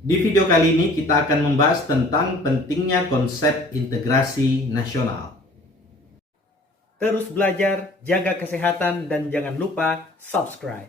Di video kali ini kita akan membahas tentang pentingnya konsep integrasi nasional. Terus belajar, jaga kesehatan, dan jangan lupa subscribe.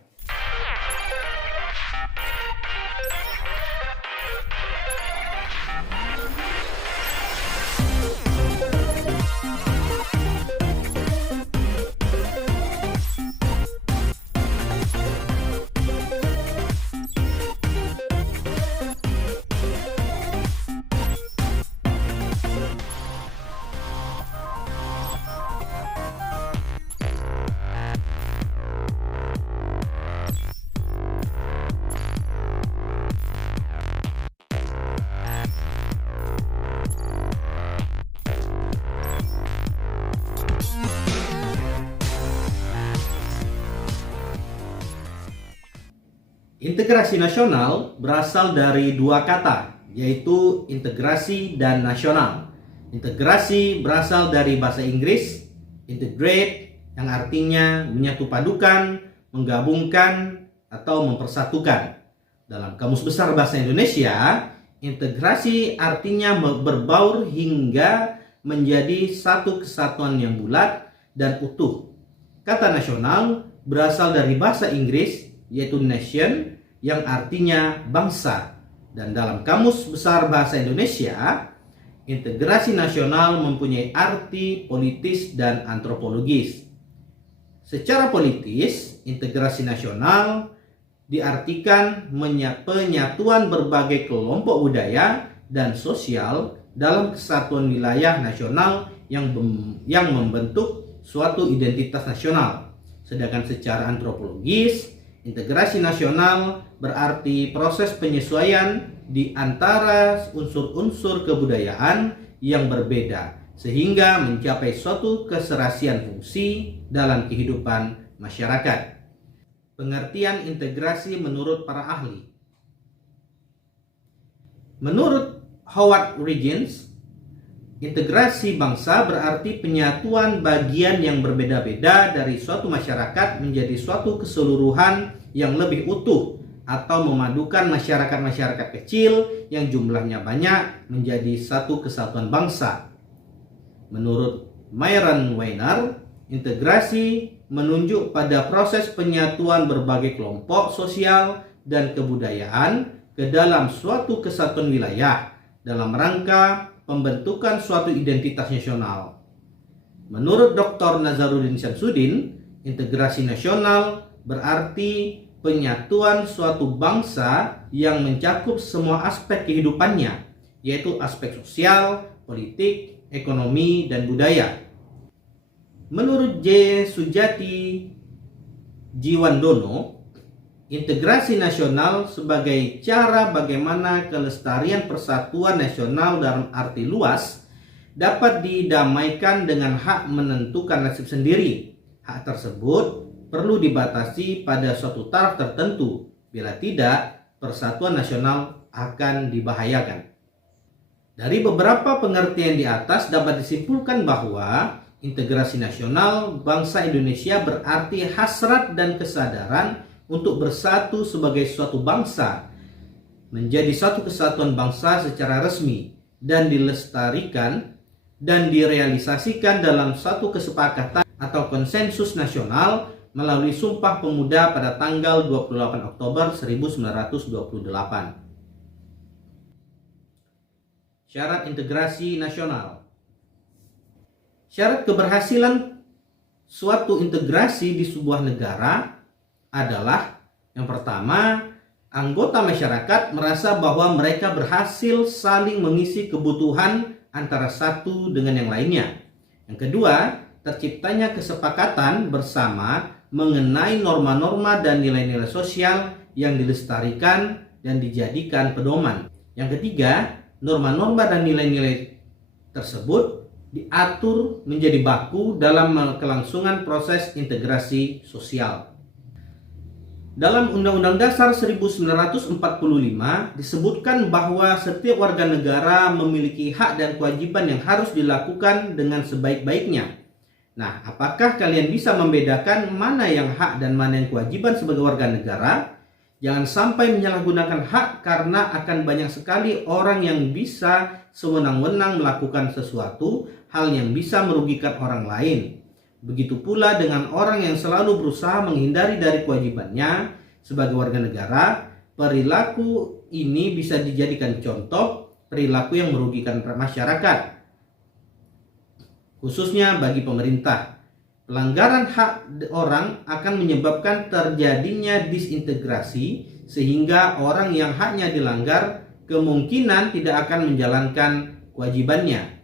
Integrasi nasional berasal dari dua kata, yaitu integrasi dan nasional. Integrasi berasal dari bahasa Inggris, integrate, yang artinya menyatu padukan, menggabungkan, atau mempersatukan. Dalam Kamus Besar Bahasa Indonesia, integrasi artinya berbaur hingga menjadi satu kesatuan yang bulat dan utuh. Kata nasional berasal dari bahasa Inggris, yaitu nation, yang artinya bangsa. Dan dalam Kamus Besar Bahasa Indonesia, integrasi nasional mempunyai arti politis dan antropologis. Secara politis, integrasi nasional diartikan penyatuan berbagai kelompok budaya dan sosial dalam kesatuan wilayah nasional yang membentuk suatu identitas nasional. Sedangkan secara antropologis, integrasi nasional berarti proses penyesuaian di antara unsur-unsur kebudayaan yang berbeda sehingga mencapai suatu keserasian fungsi dalam kehidupan masyarakat. Pengertian integrasi menurut para ahli. Menurut Howard Regins, integrasi bangsa berarti penyatuan bagian yang berbeda-beda dari suatu masyarakat menjadi suatu keseluruhan yang lebih utuh, atau memadukan masyarakat-masyarakat kecil yang jumlahnya banyak menjadi satu kesatuan bangsa. Menurut Myron Weiner, integrasi menunjuk pada proses penyatuan berbagai kelompok sosial dan kebudayaan ke dalam suatu kesatuan wilayah dalam rangka pembentukan suatu identitas nasional. Menurut Dr. Nazaruddin Syamsuddin, integrasi nasional berarti penyatuan suatu bangsa yang mencakup semua aspek kehidupannya, yaitu aspek sosial, politik, ekonomi, dan budaya. Menurut J. Sujati Jiwandono, integrasi nasional sebagai cara bagaimana kelestarian persatuan nasional dalam arti luas dapat didamaikan dengan hak menentukan nasib sendiri. Hak tersebut perlu dibatasi pada suatu taraf tertentu, bila tidak, persatuan nasional akan dibahayakan. Dari beberapa pengertian di atas dapat disimpulkan bahwa integrasi nasional bangsa Indonesia berarti hasrat dan kesadaran untuk bersatu sebagai suatu bangsa, menjadi satu kesatuan bangsa secara resmi dan dilestarikan dan direalisasikan dalam satu kesepakatan atau konsensus nasional melalui Sumpah Pemuda pada tanggal 28 Oktober 1928. Syarat integrasi nasional. Syarat keberhasilan suatu integrasi di sebuah negara adalah yang pertama, anggota masyarakat merasa bahwa mereka berhasil saling mengisi kebutuhan antara satu dengan yang lainnya. Yang kedua, terciptanya kesepakatan bersama mengenai norma-norma dan nilai-nilai sosial yang dilestarikan dan dijadikan pedoman. Yang ketiga, norma-norma dan nilai-nilai tersebut diatur menjadi baku dalam kelangsungan proses integrasi sosial. Dalam Undang-Undang Dasar 1945 disebutkan bahwa setiap warga negara memiliki hak dan kewajiban yang harus dilakukan dengan sebaik-baiknya. Nah, apakah kalian bisa membedakan mana yang hak dan mana yang kewajiban sebagai warga negara? Jangan sampai menyalahgunakan hak karena akan banyak sekali orang yang bisa sewenang-wenang melakukan sesuatu hal yang bisa merugikan orang lain. Begitu pula dengan orang yang selalu berusaha menghindari dari kewajibannya sebagai warga negara. Perilaku ini bisa dijadikan contoh perilaku yang merugikan masyarakat, khususnya bagi pemerintah. Pelanggaran hak orang akan menyebabkan terjadinya disintegrasi sehingga orang yang haknya dilanggar kemungkinan tidak akan menjalankan kewajibannya.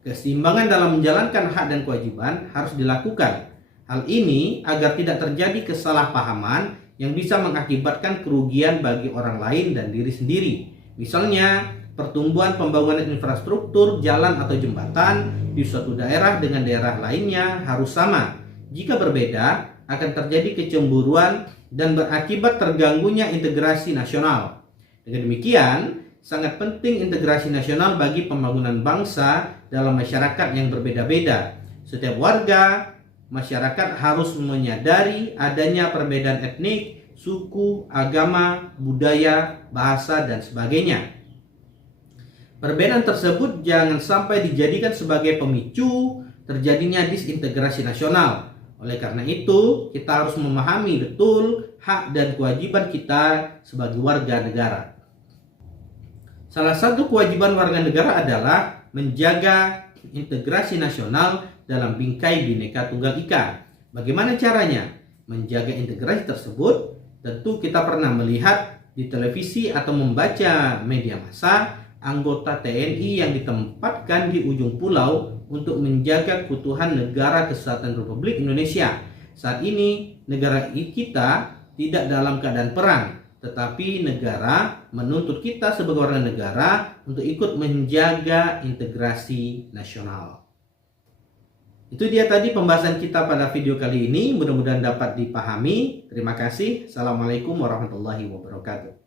Keseimbangan dalam menjalankan hak dan kewajiban harus dilakukan. Hal ini agar tidak terjadi kesalahpahaman yang bisa mengakibatkan kerugian bagi orang lain dan diri sendiri. Misalnya, pertumbuhan pembangunan infrastruktur, jalan atau jembatan di suatu daerah dengan daerah lainnya harus sama. Jika berbeda, akan terjadi kecemburuan dan berakibat terganggunya integrasi nasional. Dengan demikian, sangat penting integrasi nasional bagi pembangunan bangsa dalam masyarakat yang berbeda-beda. Setiap warga masyarakat harus menyadari adanya perbedaan etnik, suku, agama, budaya, bahasa, dan sebagainya. Perbedaan tersebut jangan sampai dijadikan sebagai pemicu terjadinya disintegrasi nasional. Oleh karena itu, kita harus memahami betul hak dan kewajiban kita sebagai warga negara. Salah satu kewajiban warga negara adalah menjaga integrasi nasional dalam bingkai Bhinneka Tunggal Ika. Bagaimana caranya menjaga integrasi tersebut? Tentu kita pernah melihat di televisi atau membaca media massa anggota TNI yang ditempatkan di ujung pulau untuk menjaga keutuhan Negara Kesatuan Republik Indonesia. Saat ini negara kita tidak dalam keadaan perang, tetapi negara menuntut kita sebagai warga negara untuk ikut menjaga integrasi nasional. Itu dia tadi pembahasan kita pada video kali ini. Mudah-mudahan dapat dipahami. Terima kasih. Assalamualaikum warahmatullahi wabarakatuh.